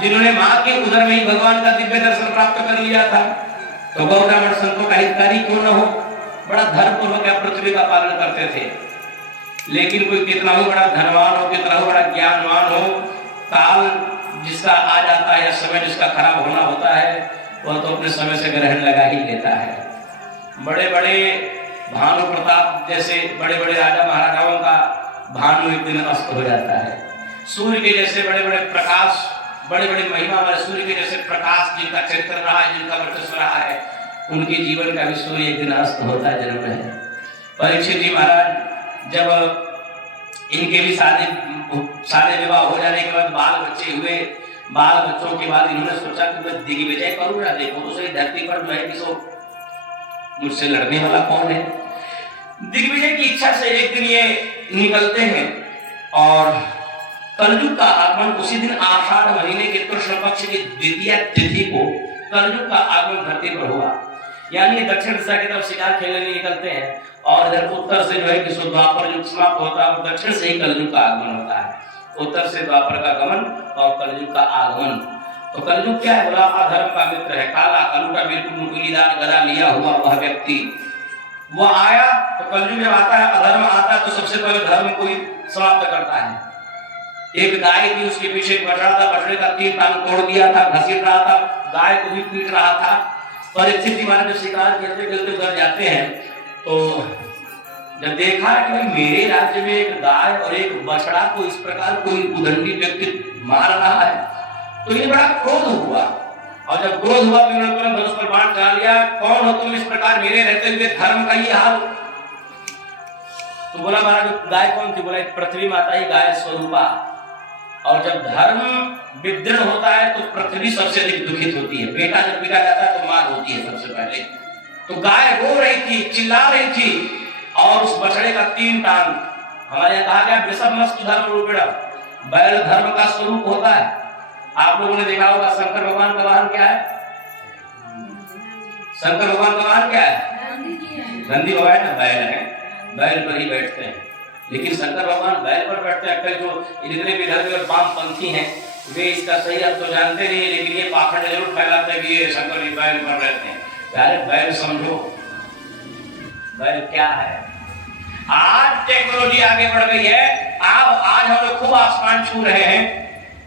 जिन्होंने मां के उदर में ही भगवान का दिव्य दर्शन प्राप्त कर लिया था। तो गौ ब्राह्मण संतों का हितकारी क्यों न हो, बड़ा धर्म पूर्वक पृथ्वी का पालन करते थे। लेकिन कोई कितना हो बड़ा धनवान हो, कितना हो बड़ा ज्ञानवान हो, काल जिसका आ जाता है या समय जिसका खराब होना होता है, वह तो अपने समय से ग्रहण लगा ही लेता है। बड़े बड़े भानु प्रताप जैसे बड़े बड़े राजा महाराजाओं का भानु एक दिन अस्त हो जाता है। सूर्य के जैसे बड़े बड़े प्रकाश, बड़े बड़े महिमा वाले सूर्य के जैसे प्रकाश जिनका चरित्र रहा है, जिनका वर्चस्व रहा है, उनके जीवन का भी सूर्य एक दिन अस्त होता जरूर है। परीक्षित जी महाराज जब इनके भी सारे विवाह हो जाने के बाद बाल बच्चे हुए, बाल बच्चों के बाद इन्होंने सोचा कि मैं दिग्विजय करूँ ना, देखो तो सही धरती पर जो है किसो मुझसे लड़ने वाला कौन है। दिग्विजय की इच्छा से एक दिन ये निकलते हैं और कलयुग का आगमन उसी दिन आषाढ़ महीने के कृष्ण पक्ष की द्वितीय तिथि को कलयुग का आगमन धरती पर हुआ। यानी दक्षिण दिशा की तरफ शिकार खेलने निकलते हैं और इधर उत्तर से जो है कि द्वापर युग समाप्त होता है, दक्षिण से ही कलयुग का आगमन होता है। उत्तर से द्वापर का गमन और कलयुग का आगमन। तो कलयुग क्या है, बोला अधर्म का मित्र है, काला कलुटा बिल्कुल नुकीलीदार गदा लिया हुआ वह व्यक्ति वह आया। तो कलयुग जब आता है, अधर्म आता है, तो सबसे पहले धर्म को ही समाप्त करता है। एक गाय थी, उसके पीछे बछड़ा था, बछड़े का 3 टांग तोड़ दिया था, घसीट रहा था, गाय को भी पीट रहा था। परीक्षित जी महाराज जब शिकार खेलते खेलते घर जाते हैं तो जब देखा कि भाई मेरे राज्य में एक गाय और एक बछड़ा को इस प्रकार कोई उदंडी व्यक्ति मार रहा है, तो ये बड़ा क्रोध हुआ। और जब क्रोध हुआ तो इन्होंने धनुष पर बाण चला लिया, कौन हो तुम इस प्रकार मेरे रहते हुए धर्म का ये हाल। तो बोला महाराज गाय कौन थी, बोला पृथ्वी माता ही गाय स्वरूपा। और जब धर्म विदृढ़ होता है तो पृथ्वी सबसे अधिक दुखित होती है। बेटा जब पिटा जाता है तो मां होती है सबसे पहले। तो गाय रो रही थी, चिल्ला रही थी और उस बछड़े का 3 टांग, हमारे यहाँ कहा गया वृषभ मस्तु धर्म रूपेण, बैल धर्म का स्वरूप होता है। आप लोगों ने देखा होगा शंकर भगवान का वाहन क्या है, शंकर भगवान का वाहन क्या है, नंदी भगवान है, बैल है, बैल पर ही बैठते हैं। लेकिन शंकर भगवान बैल पर बैठते हैं। कल जो जितने भी धर्म और वामपंथी हैं वे इसका सही अर्थ तो जानते नहीं है, लेकिन ये पाखंड जरूर फैलाते हैं कि ये शंकर जी बैल पर रहते हैं। यार बैल समझो, बैल क्या है। आज टेक्नोलॉजी आगे बढ़ गई है, आज हम लोग खूब आसमान छू रहे हैं,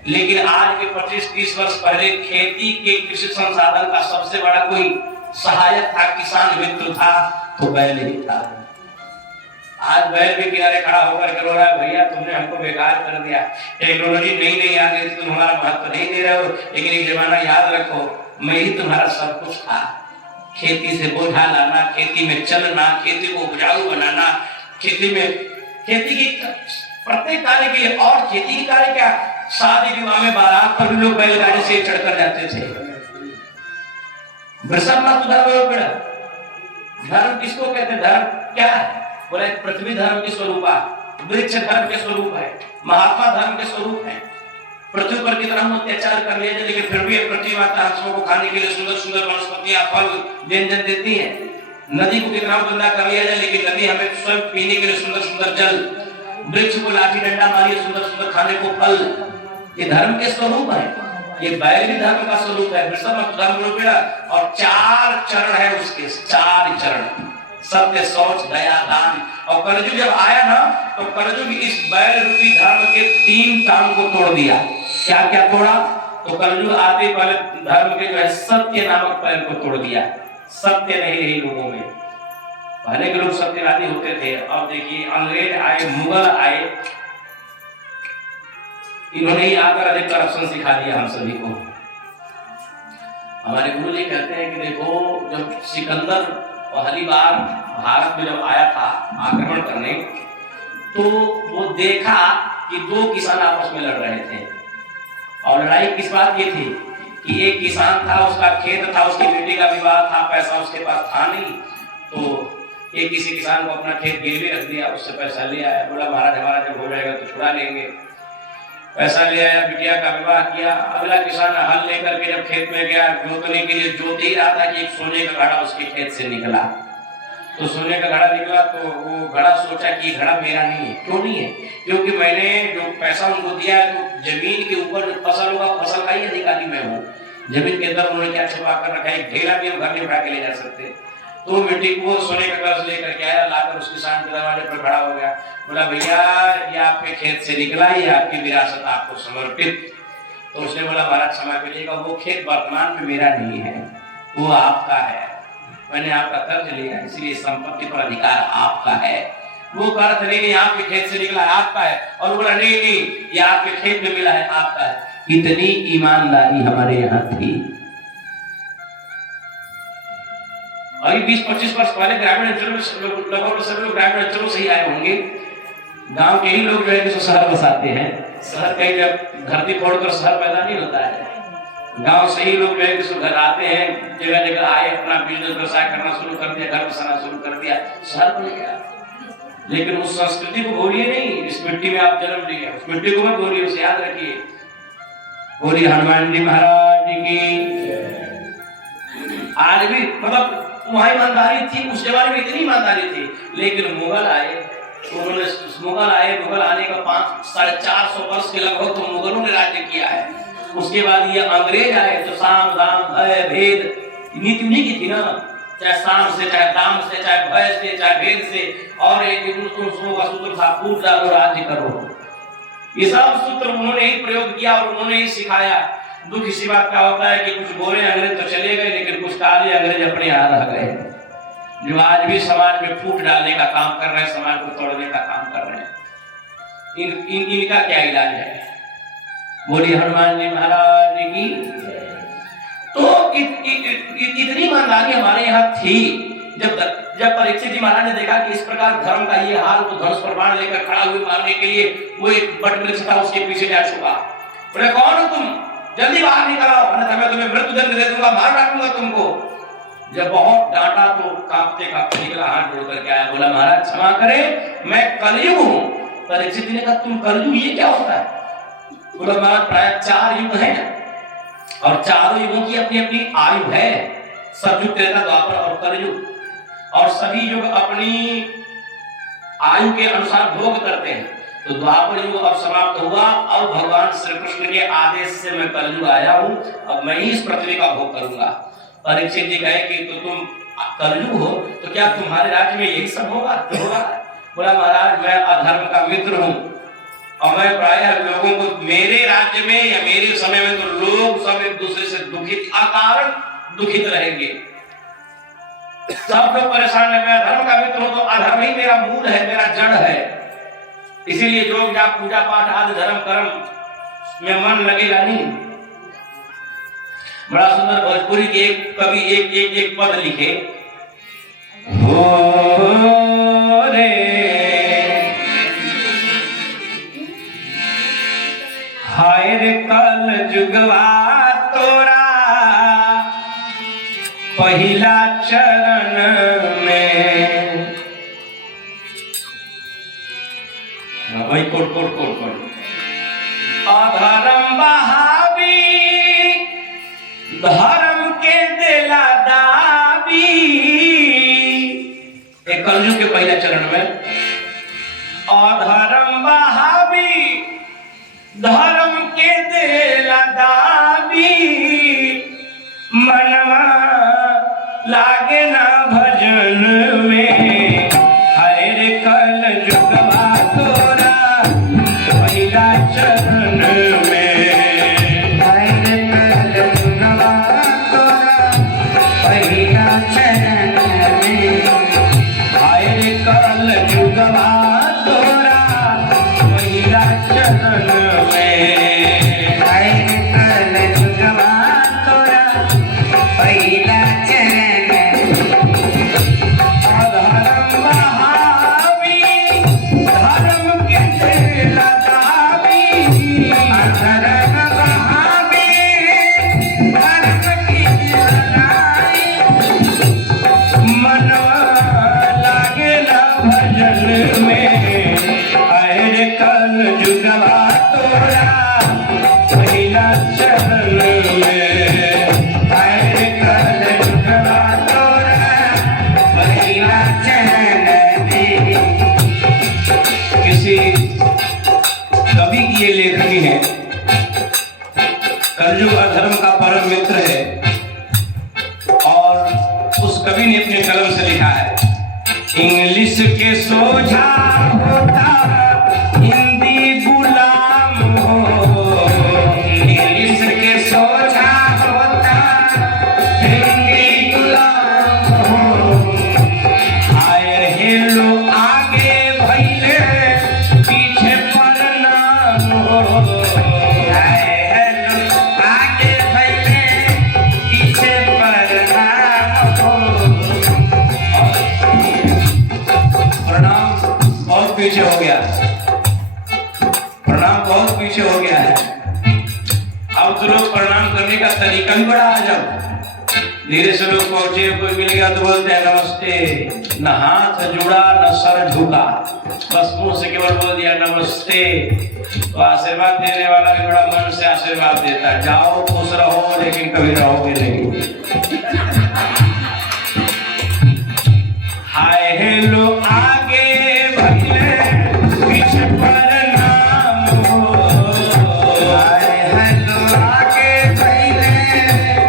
लेकिन आज के 25-30 वर्ष पहले खेती के कृषि संसाधन का सबसे बड़ा कोई सहायक था, किसान मित्र था, तो बैल ही था। आज बैल भी किनारे खड़ा होकर के रो रहा है, भैया तुमने हमको बेकार कर दिया, टेक्नोलॉजी नई आ गई, तुम हमारा महत्व नहीं दे रहे हो। लेकिन एक जमाना याद रखो, मैं ही तुम्हारा सब कुछ था। खेती से बोझा लाना, खेती में चलना, खेती को उपजाऊ बनाना, खेती की प्रत्येक कार्य के लिए। और खेती की कार्य क्या, शादी विवाह में बारात पर भी लोग बैलगाड़ी से चढ़कर जाते थे। वृषभ मस्तु धर्म, धर्म किसको कहते हैं, धर्म क्या है, बोले पृथ्वी धर्म के स्वरूप है, वृक्ष धर्म के स्वरूप है, महात्मा धर्म के स्वरूप है। पृथ्वी पर कितना हम अत्याचार कर रहे हैं, लेकिन फिर भी पृथ्वी माता हम सबको खाने के लिए सुंदर सुंदर वनस्पतियां, फल, व्यंजन देती है। नदी को कितना गंदा कर लिया जाए, लेकिन नदी हमें स्वयं पीने के लिए सुंदर सुंदर जल, वृक्ष को लाठी डंडा मारिए, सुंदर सुंदर खाने को फल, ये धर्म के स्वरूप है। ये बैल भी धर्म का स्वरूप है, वृषभ धर्म रूपेण। और 4 चरण है उसके, 4 चरण, सत्य, शौच, दया, दान। और कलयुग जब आया ना, तो कलयुग इस बैल रूपी धर्म के 3 टांग को तोड़ दिया। क्या क्या तोड़ा, तो कलयुग आते पहले धर्म के जो है सत्य नामक पैर को तोड़ दिया। सत्य नहीं रही लोगों में, पहले के लोग सत्यवादी होते थे। और देखिए अंग्रेज आए, मुगल आए, इन्होंने ही आकर अधिक करप्शन सिखा दिया हम सभी को। हमारे गुरु जी कहते हैं कि देखो, जब सिकंदर पहली बार भारत में जब आया था आक्रमण करने, तो वो देखा कि 2 किसान आपस में लड़ रहे थे। और लड़ाई किस बात की थी कि एक किसान था, उसका खेत था, उसकी बेटी का विवाह था, पैसा उसके पास था नहीं, तो एक किसी किसान को अपना खेत गिरवी रख दिया, उससे पैसा ले आया, बोला महाराज हमारा जब हो जाएगा तो छुड़ा लेंगे। पैसा ले आया, बिटिया का विवाह किया। अगला किसान हल लेकर के जब खेत में गया जोतने के लिए, जोत ही रहा था कि एक सोने का घड़ा उसके खेत से निकला। तो सोने का घड़ा निकला तो वो घड़ा सोचा कि घड़ा मेरा नहीं है। क्यों नहीं है? क्योंकि मैंने जो पैसा उनको दिया है तो जमीन के ऊपर जो फसल होगा फसल का ही अधिकारी मैं हूँ। जमीन के अंदर उन्होंने क्या छुपा कर रखा है, एक ढेला भी हम घर में उठा के ले जा सकते। तो मिट्टी को सोने का कलश लेकर के आया, लाकर उसके सामने दरवाजे पर खड़ा हो गया। बोला भैया ये आपके खेत से निकला, ये आपकी विरासत आपको समर्पित। तो उसने बोला महाराज क्षमा करिएगा, वो खेत वर्तमान में मेरा नहीं है, वो आपका है। मैंने आपका कर्ज लिया इसलिए संपत्ति पर अधिकार आपका है। वो कर्ज नहीं आपके खेत से निकला है, आपका है। और बोला नहीं ये आपके खेत में मिला है, आपका है। इतनी ईमानदारी हमारे यहाँ थी। और 20-25 वर्ष पहले ग्रामीण अंचलों में लगभग सब लोग ग्रामीण अंचलों से ही आए होंगे। गांव के ही लोग जो है कि शहर बसाते हैं। शहर कहीं जब धरती फोड़कर शहर पैदा नहीं होता है, गांव से ही लोग जो है कि घर आते हैं, जगह जगह आए, अपना बिजनेस व्यवसाय करना शुरू कर दिया, घर बसाना शुरू कर दिया, शहर बन गया। लेकिन उस संस्कृति को भूलिए नहीं, इस मिट्टी में आप जन्म लिए, उस मिट्टी को मत भूलिए, उसे याद रखिए। बोलिए हनुमान जी महाराज की। आज भी मतलब वहां ईमानदारी थी, उस जमाने में इतनी ईमानदारी थी। लेकिन मुगल आए, उन्होंने मुगल आने का 450 वर्ष के लगभग तो मुगलों ने राज्य किया है। उसके बाद ये अंग्रेज आए तो साम दाम भय भेद नीति उन्हीं की थी ना, चाहे साम से, चाहे दाम से, चाहे भय से, चाहे भेद से, और एक दूसरों का सूत्र था फूट डालो राज्य करो। ये सब सूत्र उन्होंने ही प्रयोग किया और उन्होंने ही सिखाया। दुख इसी बात का होता है कि कुछ गोरे अंग्रेज तो चले गए, लेकिन कुछ काले अंग्रेज अपने यहाँ रह गए, जो आज भी समाज में फूट डालने का काम कर रहे हैं, समाज को तोड़ने का काम कर रहे हैं। इनका क्या इलाज है? बोलिए हनुमान जी महाराज की। तो इतनी ईमानदारी हमारे यहाँ थी। जब परीक्षित जी महाराज ने देखा कि इस प्रकार धर्म का ये हाल, तो धनुष पर बाण लेकर खड़ा हुए मारने के लिए वो एक बट वृक्ष था, उसके पीछे जा छुपा। बोले कौन हो तुम, जल्दी बाहर निकल आओ, अन्यथा मैं तुम्हें मृत्युदंड दे दूंगा, मार डालूंगा तुमको। जब बहुत डांटा तो कांपते कांपते निकला, हाथ जोड़ करके आया, बोला महाराज क्षमा करें, मैं कलयुग हूँ। परीक्षित जी ने कहा तुम कलयुग, ये क्या होता है? बोला महाराज प्राय 4 युग है और चारों युगों की अपनी अपनी आयु है, सतयुग, त्रेता, द्वापर और कलयुग। और सभी युग अपनी आयु के अनुसार भोग करते हैं। तो द्वापर युग अब समाप्त हुआ, अब भगवान श्री कृष्ण के आदेश से मैं कलयुग आया हूँ, अब मैं ही इस पृथ्वी का भोग करूंगा। परीक्षित जी कहे कि तो तुम कलयुग हो, तो क्या तुम्हारे राज्य में यही सब होगा? बोला महाराज मैं अधर्म का मित्र हूँ और मैं प्रायः लोगों को, मेरे राज्य में या मेरे समय में तो लोग सब एक दूसरे से दुखित, अकारण दुखित रहेंगे, सब लोग परेशान है। मैं धर्म का मित्र हूं तो अधर्म ही मेरा मूल है, मेरा जड़ है। इसीलिए जो पूजा पाठ आदि धर्म कर्म में मन लगेगा नहीं। बड़ा सुंदर भोजपुरी के एक कवि एक पद लिखे, हो रे हाय रे कल जुगवा तोरा पहिला चरण में। भाई कोट अधर्म बहावी धर्म के दिला दाबी। एक कलयुग के पहले चरण में अधर्म बहावी धर्म के दिला दाबी, मनवा लागे ना भजन में। हर कल जुगवा तोरा पहिला चरण में, हर कल जुगवा तोरा पहिला चरण में, हर कल कलयुग अधर्म का परम मित्र है। और उस कवि ने अपने कलम से लिखा है, इंग्लिश के सोझा होता हिंदी गुलाम हो, इंग्लिश के सोझा होता हिंदी गुलाम हो, आए हेलो आगे भैले पीछे परिणाम हो, आए हेलो आगे भैले पीछे परिणाम हो। प्रणाम बहुत पीछे हो गया, प्रणाम बहुत पीछे हो गया है। अब तो लोग प्रणाम करने का तरीका भी बड़ा अजब, धीरे से लोग पहुंचे, कोई मिल गया तो बोलते हैं नमस्ते, न हाथ जुड़ा न सर झुका, बस मुंह से केवल बोल दिया नमस्ते। तो आशीर्वाद देने वाला भी बड़ा मन से आशीर्वाद देता है, जाओ खुश रहो लेकिन कभी रहोगे नहीं। हाय हेलो आगे भैले पीछे परिणाम हो, हाय हेलो आगे भैले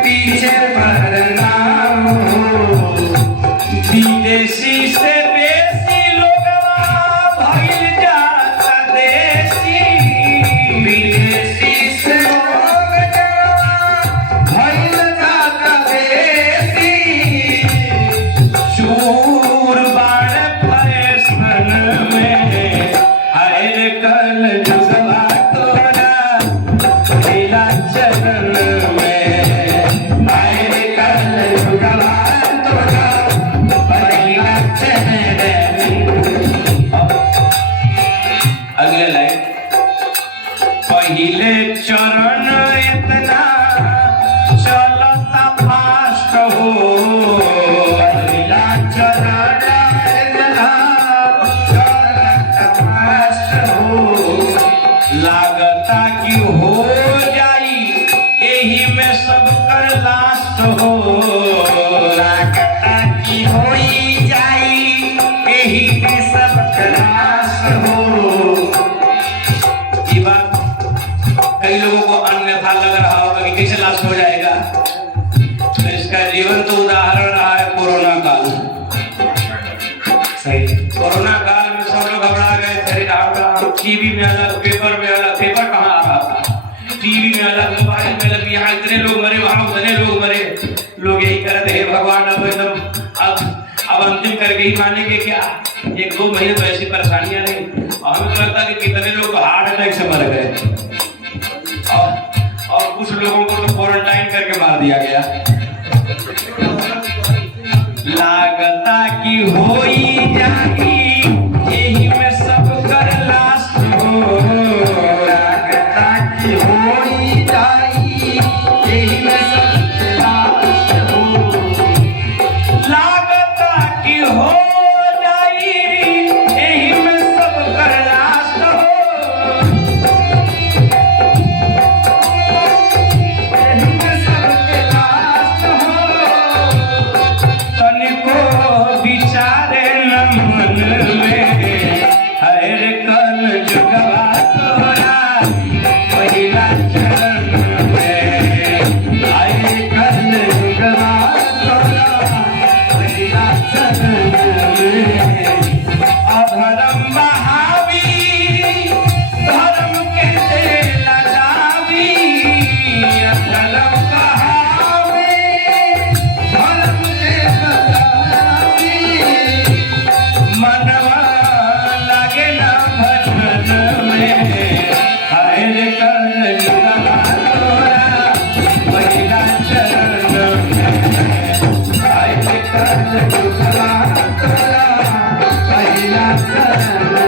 पीछे परिणाम हो, विदेशी से बेसी लोगवा भइल जाता देसी, विदेशी से लोगवा भइल जाता देसी, चूर बाड़ फैशन में हर कल जुगवा तोरा लीला चरण में, हर कल जुगवा तोरा लीला चरण में। अगले लाइन, पहिले चरण इतना चलता फास्ट हो, पहला चरण इतना चलता फास्ट हो, लागता कि हो जाई यही में सब कर लास्ट हो, लागता कि हो ही जाई यही में सब कर लास्ट हो। ये बात कई लोगों को अन्यथा लग रहा होगा कि कैसे लास्ट हो जाएगा, तो इसका जीवन तो उदाहरण रहा है कोरोना काल। सही, कोरोना काल में सब लोग घबरा गए थे, टीवी में अलग, पेपर में अलग, पेपर कहाँ आ रहा था, टीवी में अलग, मोबाइल में अलग, यहाँ इतने लोग मरे वहां उतने लोग मरे, लोग यही कहते हे भगवान अब एकदम अब अंतिम करके ही मानेंगे क्या। एक दो महीने तो ऐसी परेशानियां नहीं, और हमें तो लगता है कि कितने लोग हार्ट अटैक से मर गए, और कुछ लोगों को तो क्वारंटाइन करके मार दिया गया। लागता कि हो ही जाएगी यही में सब कर लास्ट हो, लागता कि हो ही जाएगी यही में सब कर लास्ट हो, लागता कि हो जाएगी यही में सब कर लास्ट हो, यही में सब कर लास्ट हो। तनिको विचारे न मन में हर कल जुगवा तोरा पहिला चरण में, हर कल जुगवा तोरा पहिला चरण में। अधर्म बहावी धर्म के तेला जावी, अधर्म बहावी धर्म के बचावी, मनवा लगे न भजन में हर कल जुगवा तोरा पहिला चरण में, हर कल जुगवा तोरा पहिला चरण